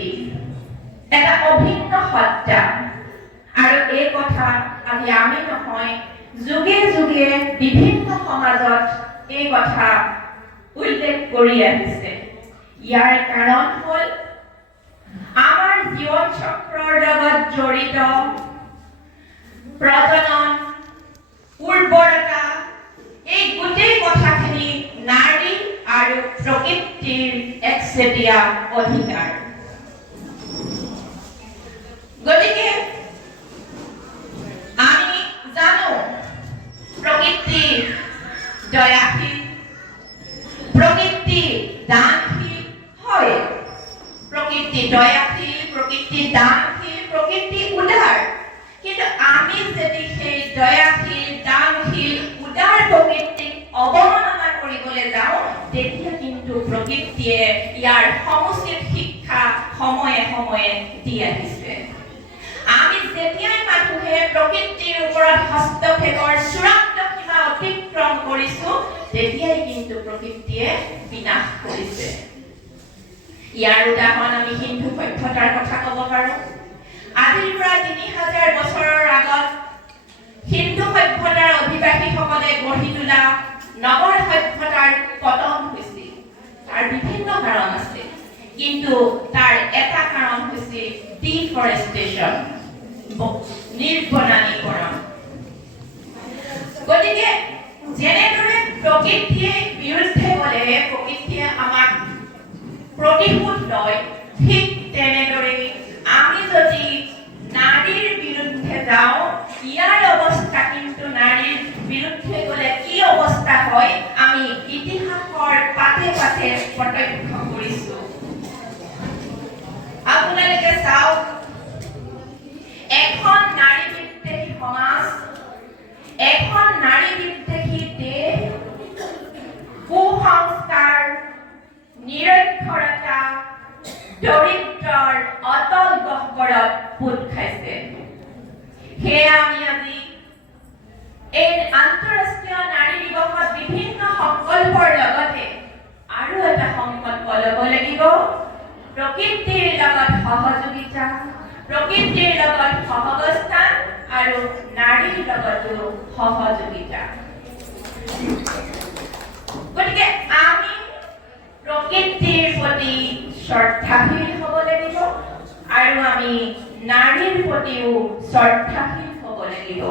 প্ৰকৃতি এটা অভিন্ন সত্তা আৰু এই কথা আজি আমি নহয় যুগে যুগে বিভিন্ন সমাজত এই কথা উল্লেখ কৰি আহিছে। ইয়াৰ কাৰণ হ'ল আমাৰ জীৱন চক্ৰৰ লগত জড়িত প্ৰজনন, উৰ্বৰতা, এই গোটেই কথাখিনি নাৰী আৰু প্ৰকৃতিৰ একচেটিয়া অধিকাৰ। গতিকে আমি জানো প্ৰকৃতি দয়াশীল, প্ৰকৃতি দানশীল, হয় প্ৰকৃতি দয়াশীল, প্ৰকৃতি দানশীল, প্ৰকৃতি উদাৰ। কিন্তু আমি যদি সেই দয়াশীল, দানশীল, উদাৰ প্ৰকৃতিক অৱমাননা কৰিবলৈ যাওঁ তেতিয়া কিন্তু প্ৰকৃতিয়ে ইয়াৰ সমুচিত শিক্ষা সময়ে সময়ে দি আহিছে। আমি যেতিয়াই মানুহে প্ৰকৃতিৰ ওপৰত হস্তক্ষেপৰ চূড়ান্ত সীমা অতিক্ৰম কৰিছো তেতিয়াই কিন্তু প্ৰকৃতিয়ে বিনাশ কৰিছে। ইয়াৰ উদাহৰণ আমি হিন্দু সভ্যতাৰ কথা ক'ব পাৰোঁ। আজিৰ পৰা ৩০০০ বছৰৰ আগত হিন্দু সভ্যতাৰ অধিবাসীসকলে গঢ়ি তোলা নগৰ সভ্যতাৰ পতন হৈছিল। তাৰ বিভিন্ন কাৰণ আছে, কিন্তু তাৰ এটা কাৰণ হৈছে ডিফৰেষ্টেশ্যন, নিৰ্বনানীকৰণ। গতিকে যেনেদৰে প্ৰকৃতিয়ে বিৰুদ্ধে গ'লে প্ৰকৃতিয়ে আমাক প্ৰতিশোধ লয়, ঠিক তেনেদৰে আমি যদি নাৰীৰ বিৰুদ্ধে যাওঁ ইয়াৰ অৱস্থা কিন্তু নাৰীৰ বিৰুদ্ধে গ'লে কি অৱস্থা হয় আমি ইতিহাসৰ পাতে পাতে প্ৰত্যক্ষ কৰিছো। আপোনালোকে চাওক, এখন নাৰী বিদ্বেষী সমাজ, এখন নাৰী বিদ্বেষী দেশ কুসংস্কাৰ, নিৰক্ষৰতা, দৰিদ্ৰৰ অতল গহ্বৰত পোত খাইছে। সেয়া আমি আজি এই আন্তঃৰাষ্ট্ৰীয় নাৰী দিৱসত বিভিন্ন সংকল্পৰ লগতে আৰু এটা সংকল্প ল'ব লাগিব, প্ৰকৃতিৰ লগত সহযোগিতা, প্ৰকৃতিৰ লগত সহাৱস্থান আৰু নাৰীৰ লগতো সহযোগিতা। গতিকে আমি প্ৰকৃতিৰ প্ৰতি শ্ৰদ্ধাশীল হ'ব লাগিব আৰু আমি নাৰীৰ প্ৰতিও শ্ৰদ্ধাশীল হ'ব লাগিব।